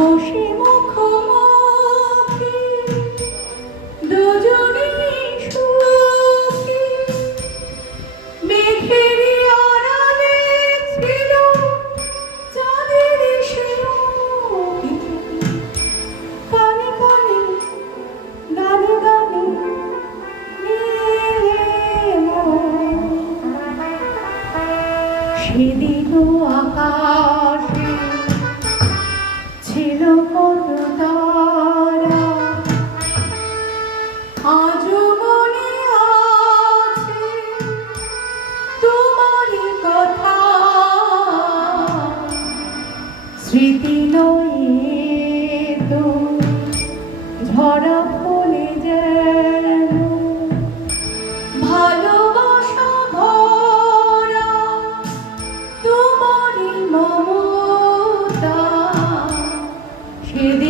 বসে মুখোমুখি দুজনেই সুখী, মেঘেরই আড়ালে ছিল চাঁদের শিরোহী। কানে কানে গানে গানে নিয়ে মন, সেদিনও আকাশে ছিল কত তারা, আজও মনে আছে তোমারই কথা। স্মৃতি নয় তো ঝরা ফুলে যেন ভালোবাসা ভরা তোমারই মমতা। সেদিন